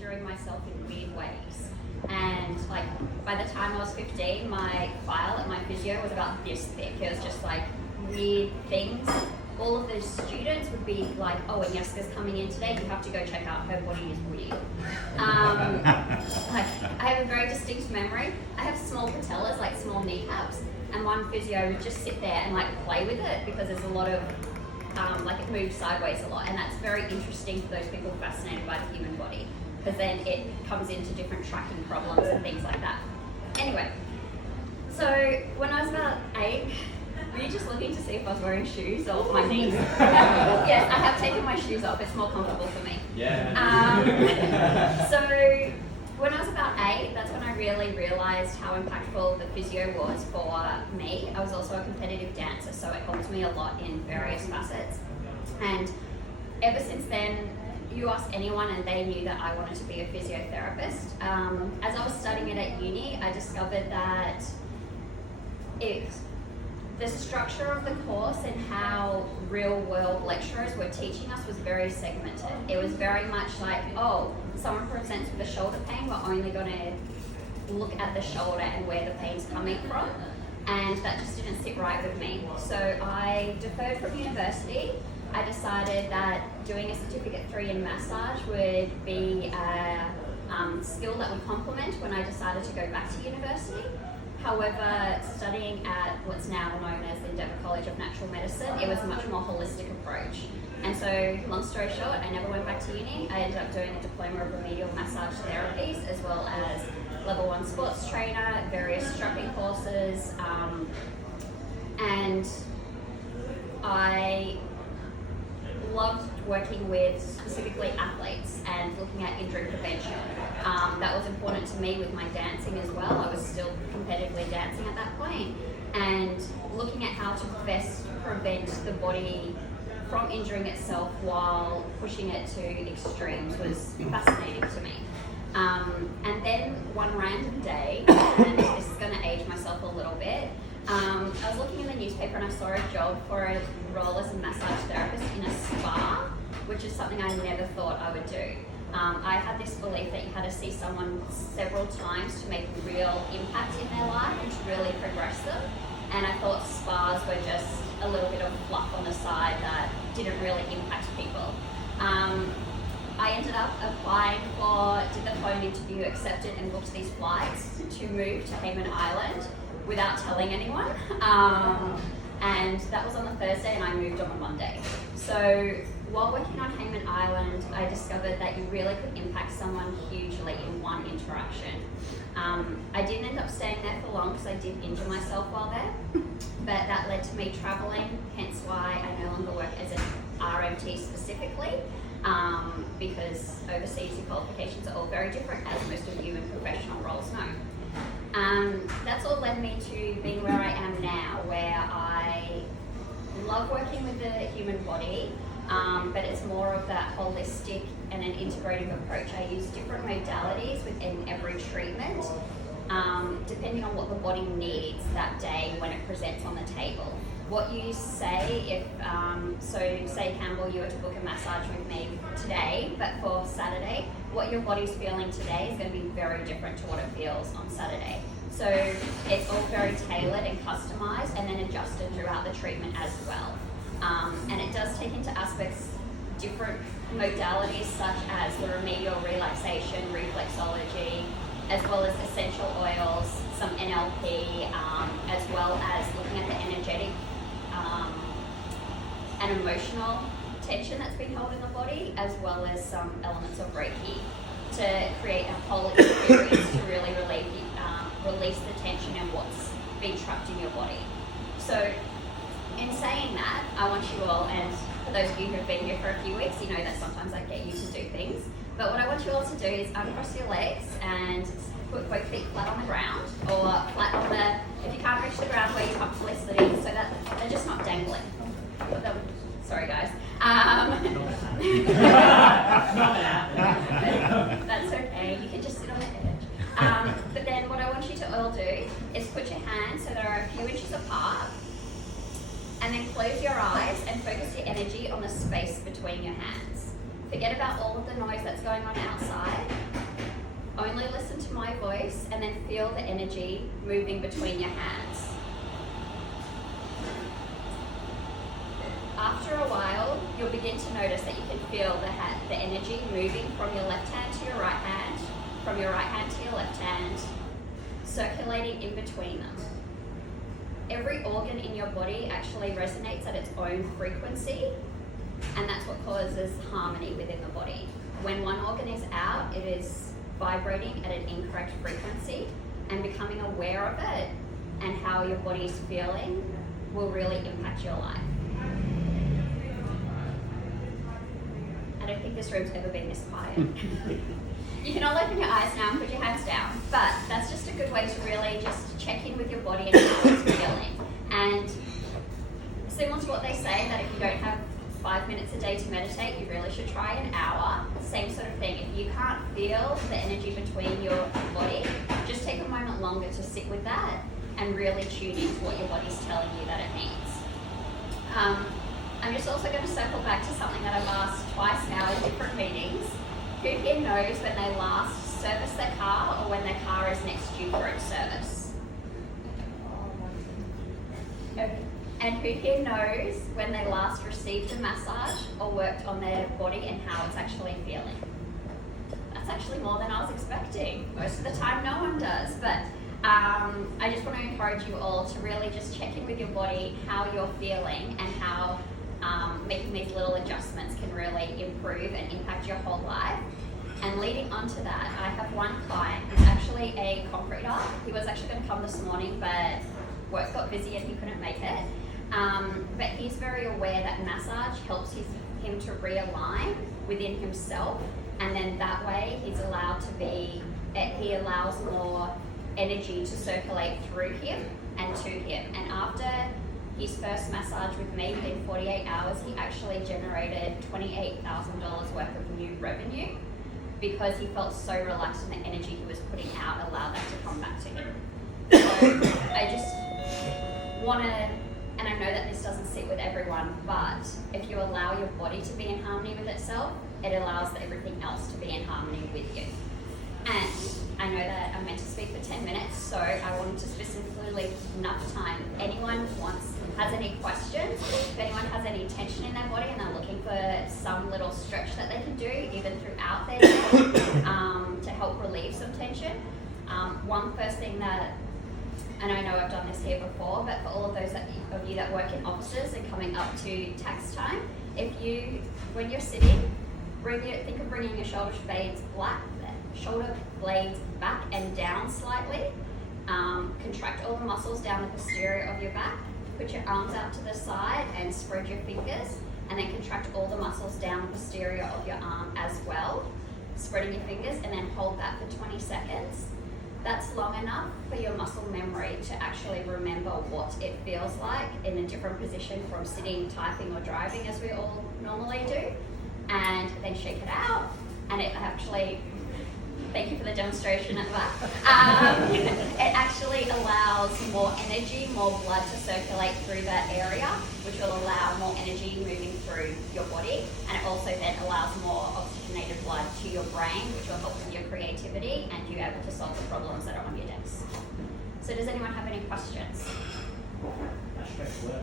injuring myself in weird ways. And like by the time I was 15, my file at my physio was about this thick. It was just like weird things. All of the students would be like, oh, Anyeska's coming in today, you have to go check out, her body is weird. Like, I have a very distinct memory. I have small patellas, like small kneecaps, and one physio would just sit there and like play with it because there's a lot of, like it moves sideways a lot, and that's very interesting for those people fascinated by the human body, because then it comes into different tracking problems and things like that. Anyway, so when I was about 8, were you just looking to see if I was wearing shoes or my knees? Yes, I have taken my shoes off. It's more comfortable for me. Yeah. So when I was about 8, that's when I really realised how impactful the physio was for me. I was also a competitive dancer, so it helped me a lot in various facets. And ever since then, you ask anyone and they knew that I wanted to be a physiotherapist. As I was studying it at uni, I discovered that the structure of the course and how real-world lecturers were teaching us was very segmented. It was very much like, oh, someone presents with a shoulder pain, we're only going to look at the shoulder and where the pain's coming from, and that just didn't sit right with me. So I deferred from university. I decided that doing a Certificate 3 in massage would be a skill that would complement when I decided to go back to university. However, studying at what's now known as the Endeavour College of Natural Medicine, it was a much more holistic approach. And so, long story short, I never went back to uni. I ended up doing a diploma of remedial massage therapies, as well as level 1 sports trainer, various strapping courses, and I loved working with specifically athletes and looking at injury prevention. That was important to me with my dancing as well. I was still competitively dancing at that point, and looking at how to best prevent the body from injuring itself while pushing it to extremes was fascinating to me. And then one random day, and this is going to age myself a little bit, I was looking in the newspaper and I saw a job for a role as a massage therapist in a spa, which is something I never thought I would do. I had this belief that you had to see someone several times to make real impact in their life and to really progress them. And I thought spas were just a little bit of fluff on the side that didn't really impact people. I ended up applying did the phone interview, accepted, and booked these flights to move to Cayman Island without telling anyone. And that was on the Thursday and I moved on the Monday. So while working on Cayman Island, I discovered that you really could impact someone hugely in one interaction. I didn't end up staying there for long because I did injure myself while there, but that led to me traveling, hence why I no longer work as an RMT specifically, because overseas your qualifications are all very different, as most of you in professional roles know. That's all led me to being where I am now, where I love working with the human body, but it's more of that holistic and an integrative approach. I use different modalities within every treatment, depending on what the body needs that day when it presents on the table. What you say if, so say Campbell, you were to book a massage with me today, but for Saturday, what your body's feeling today is going to be very different to what it feels on Saturday. So it's all very tailored and customized and then adjusted throughout the treatment as well. And it does take into aspects different modalities such as the remedial relaxation, reflexology, as well as essential oils, some NLP, as well as looking at the energetic and emotional tension that's been held in the body, as well as some elements of Reiki to create a whole experience to really release the tension and what's been trapped in your body. So in saying that, I want you all, and for those of you who have been here for a few weeks, you know that sometimes I get you to do things, but what I want you all to do is uncross your legs and put both feet flat on the ground, or flat on the, if you can't reach the ground where you're comfortably sitting, so that they're just not dangling. Sorry guys. That's okay, you can just sit on the edge. But then what I want you to all do is put your hands so they're a few inches apart, and then close your eyes and focus your energy on the space between your hands. Forget about all of the noise that's going on outside. Only listen to my voice and then feel the energy moving between your hands. After a while, you'll begin to notice that you can feel the energy moving from your left hand to your right hand, from your right hand to your left hand, circulating in between them. Every organ in your body actually resonates at its own frequency, and that's what causes harmony within the body. When one organ is out, it is vibrating at an incorrect frequency, and becoming aware of it and how your body's feeling will really impact your life. I don't think this room's ever been this quiet. You can all open your eyes now and put your hands down, but that's just a good way to really just check in with your body and how it's feeling. And similar to what they say, that if you don't have 5 minutes a day to meditate, you really should try an hour. Same sort of thing. If you can't feel the energy between your body, just take a moment longer to sit with that and really tune into what your body's telling you that it needs. I'm just also going to circle back to something that I've asked twice now in different meetings. Who here knows when they last serviced their car or when their car is next due for its service? Okay. And who here knows when they last received a massage or worked on their body and how it's actually feeling? That's actually more than I was expecting. Most of the time no one does, but I just want to encourage you all to really just check in with your body, how you're feeling, and how making these little adjustments can really improve and impact your whole life. And leading on to that, I have one client who's actually a concreter. He was actually going to come this morning, but work got busy and he couldn't make it. But he's very aware that massage helps him to realign within himself, and then that way he allows more energy to circulate through him and to him. And after his first massage with me, within 48 hours, he actually generated $28,000 worth of new revenue because he felt so relaxed, and the energy he was putting out allowed that to come back to him. So I just want to, and I know that this doesn't sit with everyone, but if you allow your body to be in harmony with itself, it allows everything else to be in harmony with you. And I know that I'm meant to speak for 10 minutes, so I wanted to specifically leave enough time. If anyone has any questions, if anyone has any tension in their body and they're looking for some little stretch that they can do, even throughout their day, to help relieve some tension. One first thing that, and I know I've done this here before, but for all of those of you that work in offices and coming up to tax time, when you're sitting, think of bringing your shoulder blades back and down slightly. Contract all the muscles down the posterior of your back. Put your arms out to the side and spread your fingers, and then contract all the muscles down the posterior of your arm as well, spreading your fingers, and then hold that for 20 seconds. That's long enough for your muscle memory to actually remember what it feels like in a different position from sitting, typing, or driving as we all normally do. And then shake it out, and it actually, thank you for the demonstration at the back. It actually allows more energy, more blood to circulate through that area, which will allow more energy moving through your body, and it also then allows more oxygenated blood to your brain, which will help with your creativity and you able to solve the problems that are on your desk. So does anyone have any questions?